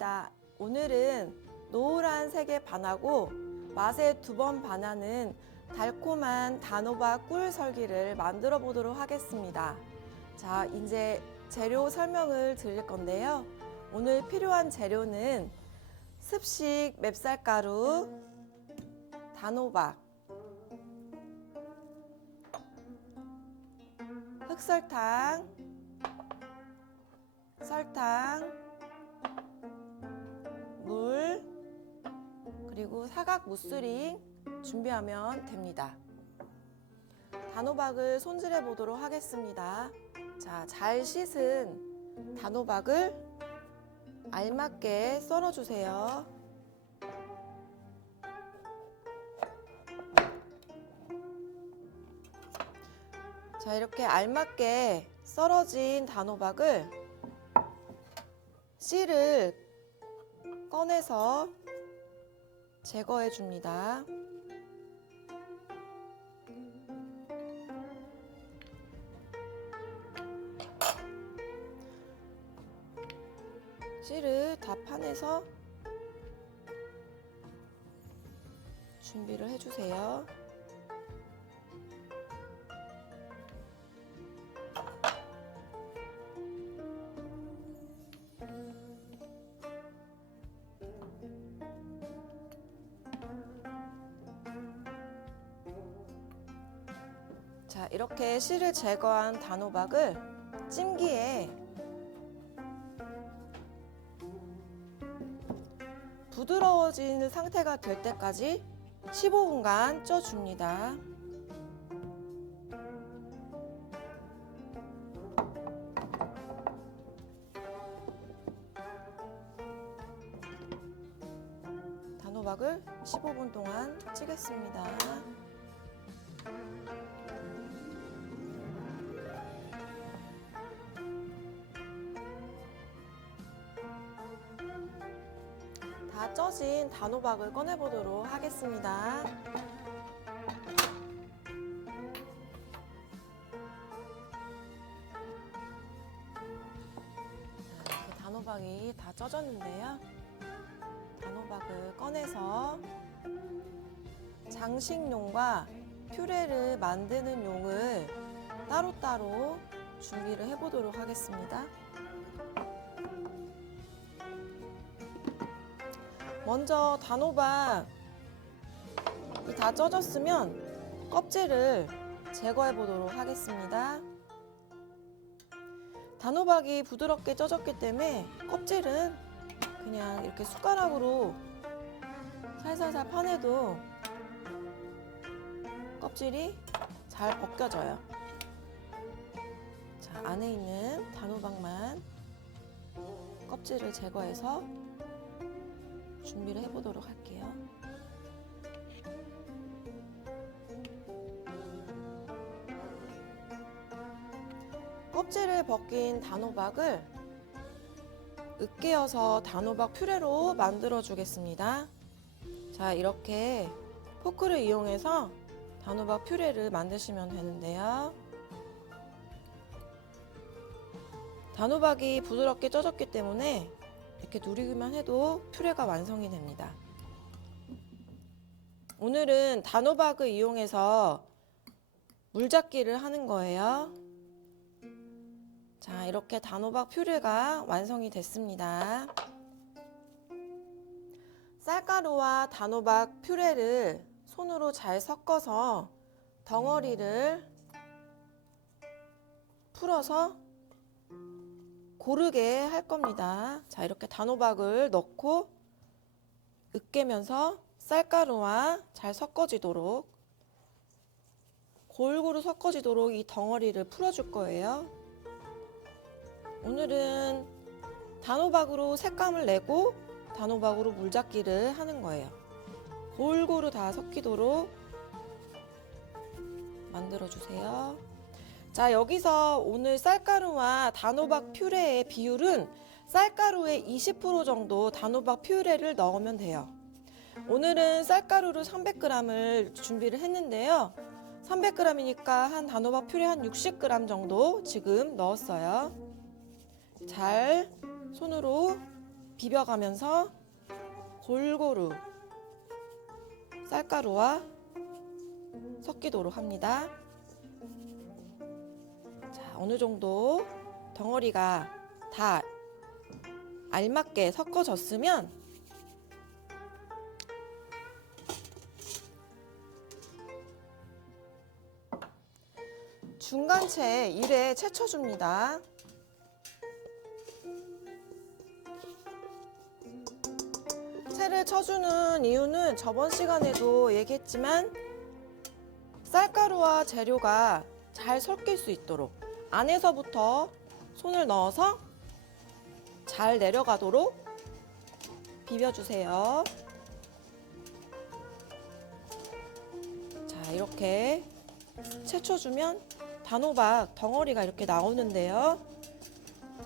반갑습니다. 오늘은 노을한 색에 반하고 맛에 2번 반하는 달콤한 단호박 꿀 설기를 만들어 보도록 하겠습니다. 자, 이제 재료 설명을 드릴 건데요. 오늘 필요한 재료는 습식 맵쌀가루, 단호박, 흑설탕, 설탕, 물, 그리고 사각 무스링 준비하면 됩니다. 단호박을 손질해 보도록 하겠습니다. 자, 잘 씻은 단호박을 알맞게 썰어 주세요. 자, 이렇게 알맞게 썰어진 단호박을 씨를 꺼내서 제거해 줍니다. 씨를 다 파내서 준비를 해주세요. 자, 이렇게 씨를 제거한 단호박을 찜기에 부드러워진 상태가 될 때까지 15분간 쪄줍니다. 단호박을 15분 동안 찌겠습니다. 다 쪄진 단호박을 꺼내보도록 하겠습니다. 이렇게 단호박이 다 쪄졌는데요. 단호박을 꺼내서 장식용과 퓨레를 만드는 용을 따로따로 준비를 해보도록 하겠습니다. 먼저 단호박이 다 쪄졌으면 껍질을 제거해 보도록 하겠습니다. 단호박이 부드럽게 쪄졌기 때문에 껍질은 그냥 이렇게 숟가락으로 살살살 파내도 껍질이 잘 벗겨져요. 자, 안에 있는 단호박만 껍질을 제거해서 준비를 해보도록 할게요. 껍질을 벗긴 단호박을 으깨어서 단호박 퓨레로 만들어 주겠습니다. 자, 이렇게 포크를 이용해서 단호박 퓨레를 만드시면 되는데요. 단호박이 부드럽게 쪄졌기 때문에 이렇게 누르기만 해도 퓨레가 완성이 됩니다. 오늘은 단호박을 이용해서 물잡기를 하는 거예요. 자, 이렇게 단호박 퓨레가 완성이 됐습니다. 쌀가루와 단호박 퓨레를 손으로 잘 섞어서 덩어리를 풀어서 고르게 할 겁니다. 자, 이렇게 단호박을 넣고 으깨면서 쌀가루와 잘 섞어지도록 골고루 섞어지도록 이 덩어리를 풀어줄 거예요. 오늘은 단호박으로 색감을 내고 단호박으로 물잡기를 하는 거예요. 골고루 다 섞이도록 만들어주세요. 자, 여기서 오늘 쌀가루와 단호박 퓨레의 비율은 쌀가루의 20% 정도 단호박 퓨레를 넣으면 돼요. 오늘은 쌀가루를 300g을 준비를 했는데요. 300g이니까 한 단호박 퓨레 한 60g 정도 지금 넣었어요. 잘 손으로 비벼가면서 골고루 쌀가루와 섞이도록 합니다. 자, 어느 정도 덩어리가 다 알맞게 섞어졌으면 중간채에 1회 채쳐줍니다. 채를 쳐주는 이유는 저번 시간에도 얘기했지만 쌀가루와 재료가 잘 섞일 수 있도록 안에서부터 손을 넣어서 잘 내려가도록 비벼주세요. 자, 이렇게 채쳐주면 단호박 덩어리가 이렇게 나오는데요.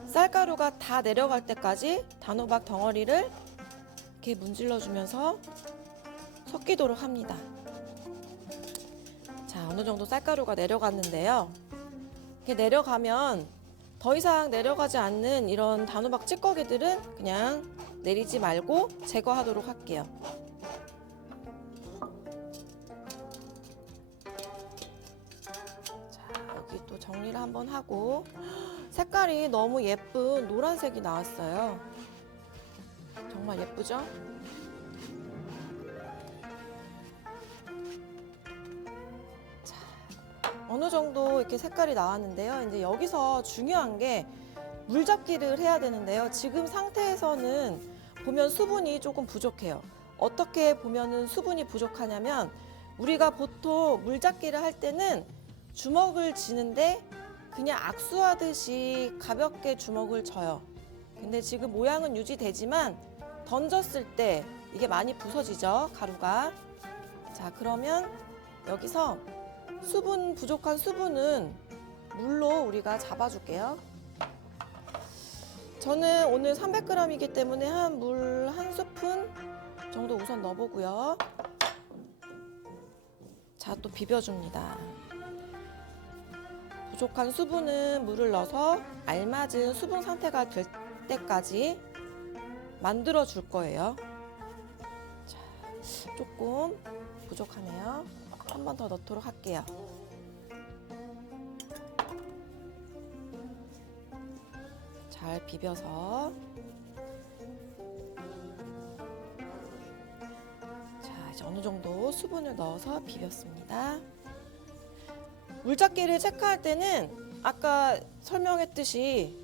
쌀가루가 다 내려갈 때까지 단호박 덩어리를 이렇게 문질러 주면서 섞이도록 합니다. 자, 어느 정도 쌀가루가 내려갔는데요. 이렇게 내려가면 더 이상 내려가지 않는 이런 단호박 찌꺼기들은 그냥 내리지 말고 제거하도록 할게요. 자, 여기 또 정리를 한번 하고 색깔이 너무 예쁜 노란색이 나왔어요. 정말 예쁘죠? 자, 어느 정도 이렇게 색깔이 나왔는데요. 이제 여기서 중요한 게 물잡기를 해야 되는데요. 지금 상태에서는 보면 수분이 조금 부족해요. 어떻게 보면은 수분이 부족하냐면 우리가 보통 물잡기를 할 때는 주먹을 쥐는데 그냥 악수하듯이 가볍게 주먹을 져요. 근데 지금 모양은 유지되지만 던졌을 때 이게 많이 부서지죠, 가루가. 자, 그러면 여기서 수분 부족한 수분은 물로 우리가 잡아줄게요. 저는 오늘 300g이기 때문에 물 한 스푼 정도 우선 넣어보고요. 자, 또 비벼줍니다. 부족한 수분은 물을 넣어서 알맞은 수분 상태가 될 때까지 만들어 줄 거예요. 자, 조금 부족하네요. 한 번 더 넣도록 할게요. 잘 비벼서 자, 이제 어느 정도 수분을 넣어서 비볐습니다. 물잡기를 체크할 때는 아까 설명했듯이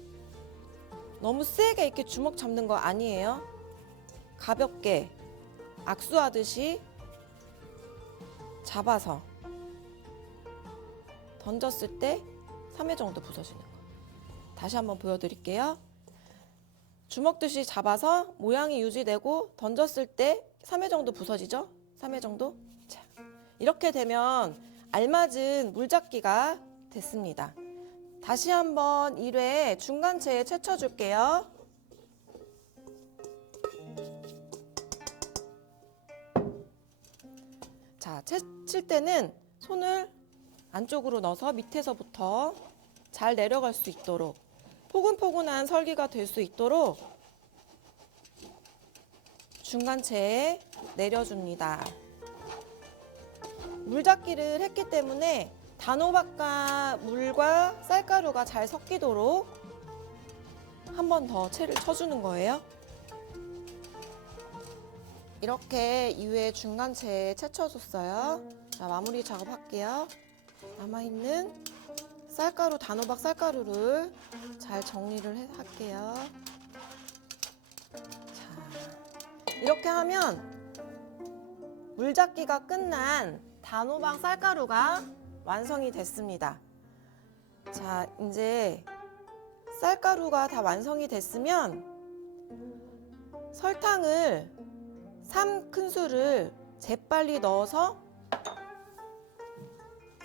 너무 세게 이렇게 주먹 잡는 거 아니에요. 가볍게 악수하듯이 잡아서 던졌을 때 3회 정도 부서지는 거. 다시 한번 보여드릴게요. 주먹듯이 잡아서 모양이 유지되고 던졌을 때 3회 정도 부서지죠? 3회 정도? 자, 이렇게 되면 알맞은 물잡기가 됐습니다. 다시 한번 1회 중간체에 채쳐줄게요. 자, 채칠 때는 손을 안쪽으로 넣어서 밑에서부터 잘 내려갈 수 있도록 포근포근한 설기가 될 수 있도록 중간체에 내려줍니다. 물잡기를 했기 때문에 단호박과 물과 쌀가루가 잘 섞이도록 한 번 더 채를 쳐주는 거예요. 이렇게 이후에 중간체에 채쳐줬어요. 자, 마무리 작업할게요. 남아있는 쌀가루, 단호박 쌀가루를 잘 정리를 할게요. 자, 이렇게 하면 물잡기가 끝난 단호박 쌀가루가 완성이 됐습니다. 자, 이제 쌀가루가 다 완성이 됐으면 설탕을 3큰술을 재빨리 넣어서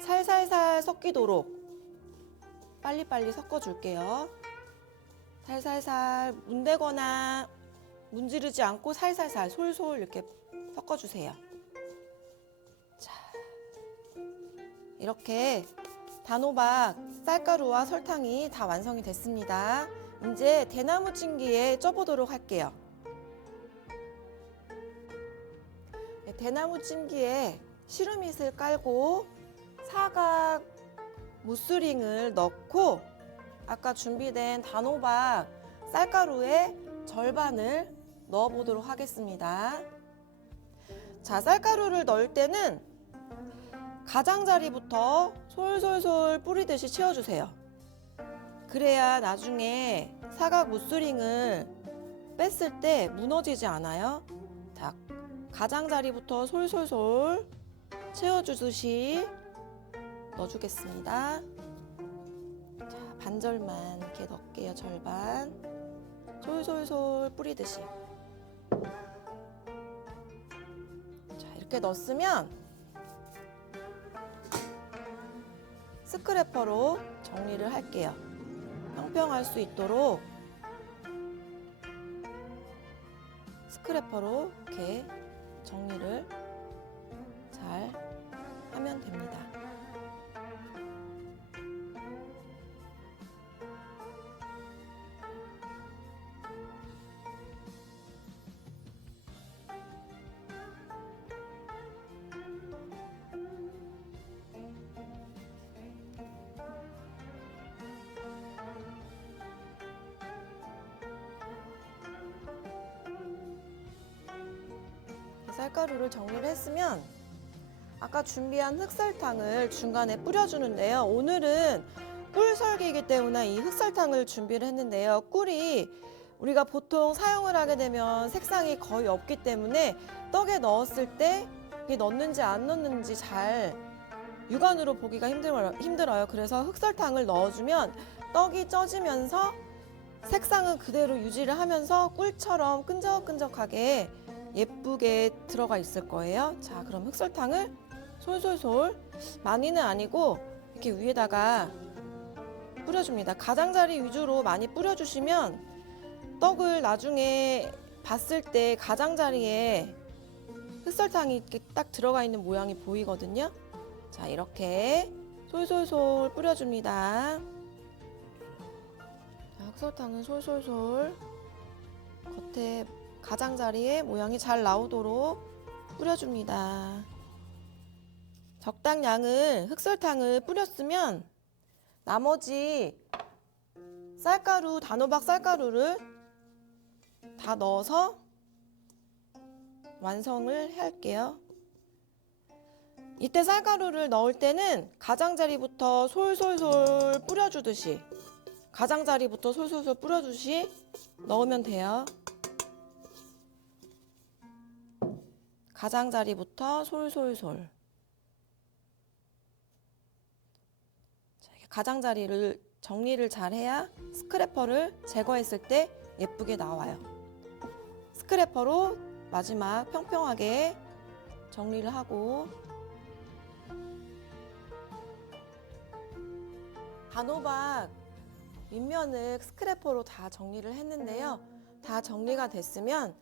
살살살 섞이도록 빨리빨리 섞어줄게요. 살살살 문대거나 문지르지 않고 살살살 솔솔 이렇게 섞어주세요. 자, 이렇게 단호박, 쌀가루와 설탕이 다 완성이 됐습니다. 이제 대나무 찜기에 쪄보도록 할게요. 대나무 찜기에 시루밋을 깔고 사각 무스링을 넣고 아까 준비된 단호박 쌀가루의 절반을 넣어 보도록 하겠습니다. 자, 쌀가루를 넣을 때는 가장자리부터 솔솔솔 뿌리듯이 채워주세요. 그래야 나중에 사각 무스링을 뺐을 때 무너지지 않아요. 자, 가장자리부터 솔솔솔 채워주듯이 넣어주겠습니다. 자, 반절만 이렇게 넣을게요. 절반. 솔솔솔 뿌리듯이. 자, 이렇게 넣었으면 스크래퍼로 정리를 할게요. 평평할 수 있도록 스크래퍼로 이렇게 정리를 잘 하면 됩니다. 쌀가루를 정리를 했으면 아까 준비한 흑설탕을 중간에 뿌려주는데요. 오늘은 꿀 설기이기 때문에 이 흑설탕을 준비를 했는데요. 꿀이 우리가 보통 사용을 하게 되면 색상이 거의 없기 때문에 떡에 넣었을 때 이게 넣는지 안 넣는지 잘 육안으로 보기가 힘들어요. 그래서 흑설탕을 넣어주면 떡이 쪄지면서 색상은 그대로 유지를 하면서 꿀처럼 끈적끈적하게 예쁘게 들어가 있을 거예요. 자, 그럼 흑설탕을 솔솔솔, 많이는 아니고 이렇게 위에다가 뿌려줍니다. 가장자리 위주로 많이 뿌려주시면 떡을 나중에 봤을 때 가장자리에 흑설탕이 이렇게 딱 들어가 있는 모양이 보이거든요. 자, 이렇게 솔솔솔 뿌려줍니다. 자, 흑설탕은 솔솔솔 겉에 가장자리에 모양이 잘 나오도록 뿌려줍니다. 적당량을 흑설탕을 뿌렸으면 나머지 쌀가루, 단호박 쌀가루를 다 넣어서 완성을 할게요. 이때 쌀가루를 넣을 때는 가장자리부터 솔솔솔 뿌려주듯이 넣으면 돼요. 가장자리부터 솔솔솔. 자, 가장자리를 정리를 잘 해야 스크래퍼를 제거했을 때 예쁘게 나와요. 스크래퍼로 마지막 평평하게 정리를 하고 단호박 윗면을 스크래퍼로 다 정리를 했는데요. 다 정리가 됐으면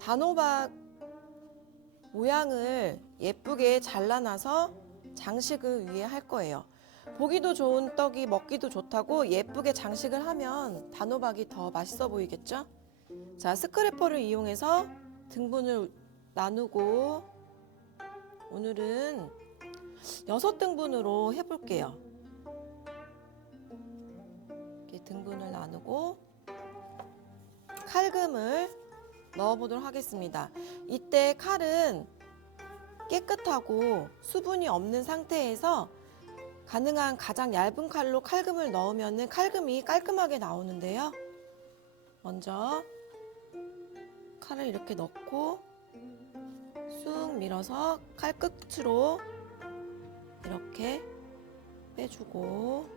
단호박 모양을 예쁘게 잘라놔서 장식을 위에 할 거예요. 보기도 좋은 떡이 먹기도 좋다고 예쁘게 장식을 하면 단호박이 더 맛있어 보이겠죠? 자, 스크래퍼를 이용해서 등분을 나누고 오늘은 6등분으로 해볼게요. 이렇게 등분을 나누고 칼금을 넣어보도록 하겠습니다. 이때 칼은 깨끗하고 수분이 없는 상태에서 가능한 가장 얇은 칼로 칼금을 넣으면 칼금이 깔끔하게 나오는데요. 먼저 칼을 이렇게 넣고 쑥 밀어서 칼 끝으로 이렇게 빼주고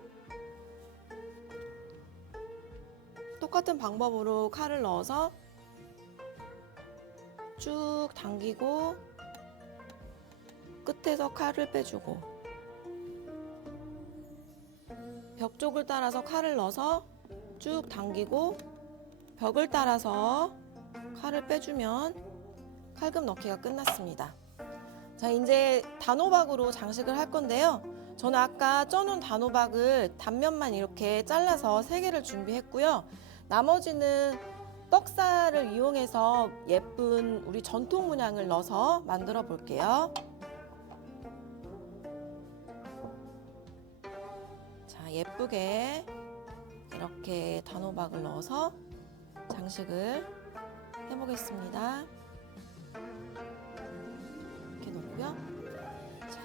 똑같은 방법으로 칼을 넣어서 쭉 당기고 끝에서 칼을 빼주고 벽 쪽을 따라서 칼을 넣어서 쭉 당기고 벽을 따라서 칼을 빼주면 칼금 넣기가 끝났습니다. 자, 이제 단호박으로 장식을 할 건데요. 저는 아까 쪄놓은 단호박을 단면만 이렇게 잘라서 3개를 준비했고요. 나머지는 떡살을 이용해서 예쁜 우리 전통 문양을 넣어서 만들어 볼게요. 자, 예쁘게 이렇게 단호박을 넣어서 장식을 해보겠습니다. 이렇게 놓고요. 자,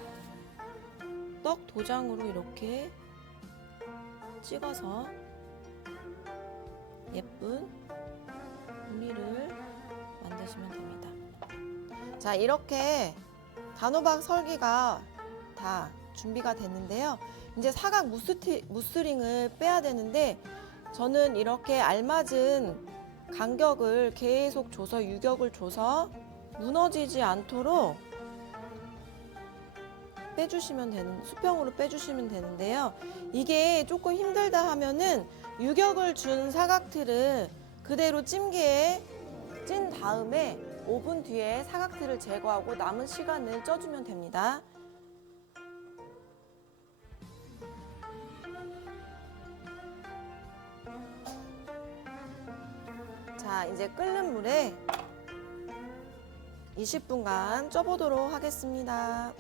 떡 도장으로 이렇게 찍어서 예쁜 무늬를 만드시면 됩니다. 자, 이렇게 단호박 설기가 다 준비가 됐는데요. 이제 사각 무스링을 빼야 되는데 저는 이렇게 알맞은 간격을 계속 줘서 유격을 줘서 무너지지 않도록 빼주시면 되는, 수평으로 빼주시면 되는데요. 이게 조금 힘들다 하면은 유격을 준 사각틀을 그대로 찜기에 찐 다음에 5분 뒤에 사각틀을 제거하고 남은 시간을 쪄주면 됩니다. 자, 이제 끓는 물에 20분간 쪄보도록 하겠습니다.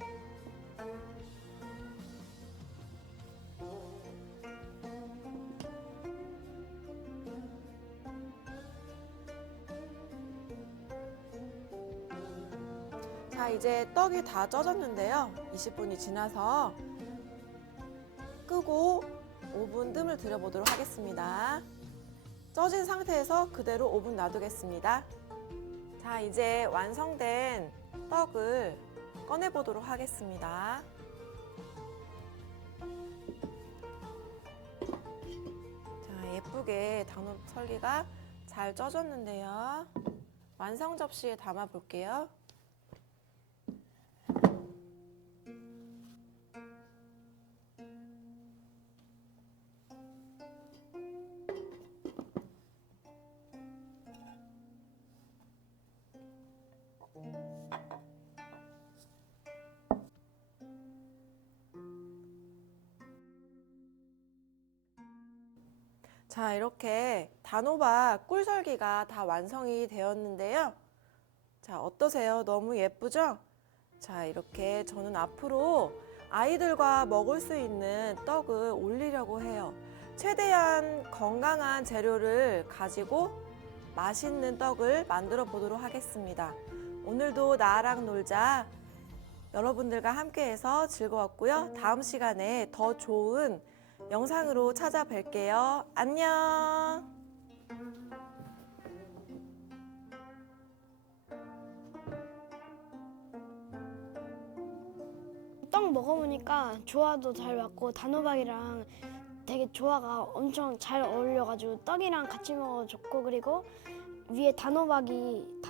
자, 이제 떡이 다 쪄졌는데요. 20분이 지나서 끄고 5분 뜸을 들여보도록 하겠습니다. 쪄진 상태에서 그대로 5분 놔두겠습니다. 자, 이제 완성된 떡을 꺼내보도록 하겠습니다. 자, 예쁘게 당근 설기가 잘 쪄졌는데요. 완성 접시에 담아 볼게요. 자, 이렇게 단호박 꿀설기가 다 완성이 되었는데요. 자, 어떠세요? 너무 예쁘죠? 자, 이렇게 저는 앞으로 아이들과 먹을 수 있는 떡을 올리려고 해요. 최대한 건강한 재료를 가지고 맛있는 떡을 만들어 보도록 하겠습니다. 오늘도 나랑 놀자 여러분들과 함께해서 즐거웠고요. 다음 시간에 더 좋은 영상으로 찾아뵐게요. 안녕. 떡 먹어보니까 조화도 잘 맞고 단호박이랑 되게 조화가 엄청 잘 어울려가지고 떡이랑 같이 먹어도 좋고, 그리고 위에 단호박이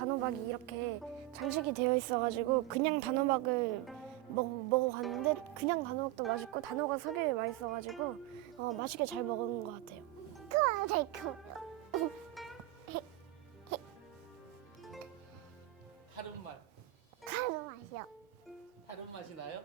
이렇게 장식이 되어 있어가지고 그냥 단호박을 먹어봤는데 그냥 단호박도 맛있고 단호박 석유에 맛있어가지고 맛있게 잘 먹은 것 같아요. 다른 맛. 가루 맛이요. 다른 맛이 나요?